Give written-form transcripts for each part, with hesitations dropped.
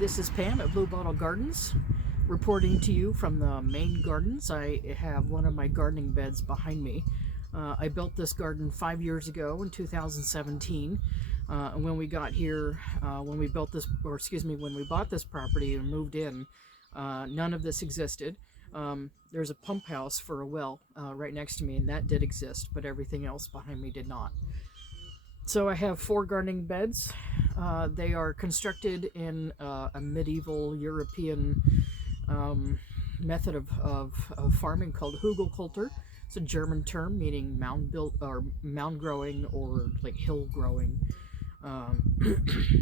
this is Pam at Blue Bottle Gardens, reporting to you from the main gardens. I have one of my gardening beds behind me. I built this garden 5 years ago in 2017. And when we got here, when we built this, or excuse me, when we bought this property and moved in, none of this existed. There's a pump house for a well right next to me, and that did exist, but everything else behind me did not. So I have 4 gardening beds. They are constructed in a medieval European method of farming called hugelkultur. It's a German term meaning mound built or mound growing or like hill growing.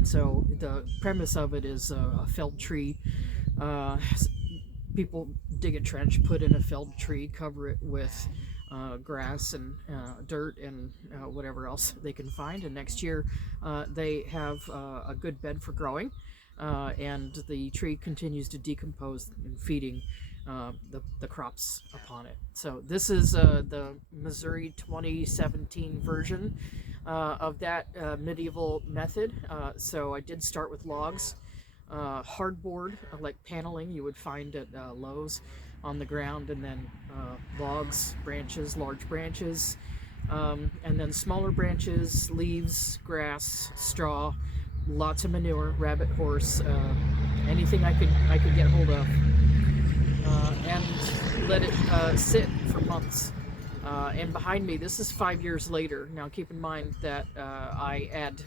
So the premise of it is a felled tree. People dig a trench, put in a felled tree, cover it with grass and dirt and whatever else they can find, and next year they have a good bed for growing, and the tree continues to decompose and feeding the crops upon it. So this is the Missouri 2017 version of that medieval method. So I did start with logs, hardboard like paneling you would find at Lowe's on the ground, and then logs, branches, large branches, and then smaller branches, leaves, grass, straw, lots of manure, rabbit, horse, anything I could get hold of, and let it sit for months. And behind me, this is 5 years later. Now keep in mind that I add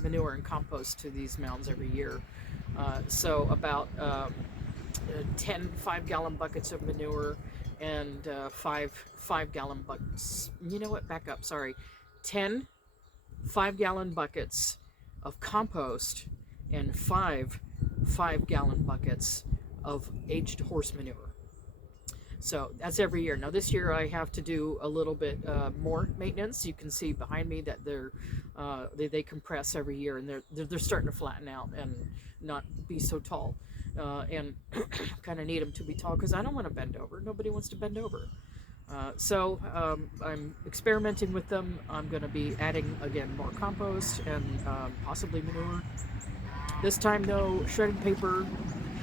manure and compost to these mounds every year. So about 10 5-gallon buckets of manure and 5-gallon buckets. You know what? Back up. Sorry. 10 5-gallon buckets of compost and 5-gallon buckets of aged horse manure. So that's every year. Now this year I have to do a little bit more maintenance. You can see behind me that they compress every year, and they're starting to flatten out and not be so tall. And kind of need them to be tall because I don't want to bend over. Nobody wants to bend over. So I'm experimenting with them. I'm going to be adding again more compost and possibly manure. This time though, shredding paper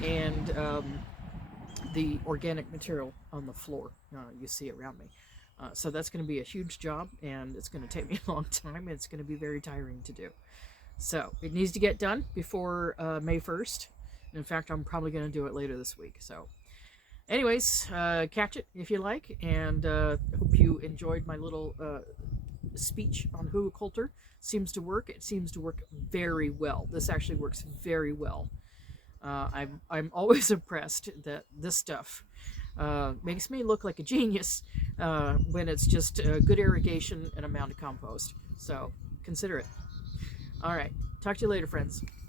and the organic material on the floor you see around me. So that's going to be a huge job, and it's going to take me a long time, and it's going to be very tiring to do. So it needs to get done before May 1st. In fact, I'm probably going to do it later this week. So anyways, catch it if you like, and hope you enjoyed my little speech on hugelkultur. Seems to work. It seems to work very well. This actually works very well. I'm always impressed that this stuff makes me look like a genius when it's just good irrigation and a mound of compost. So consider it. All right. Talk to you later, friends.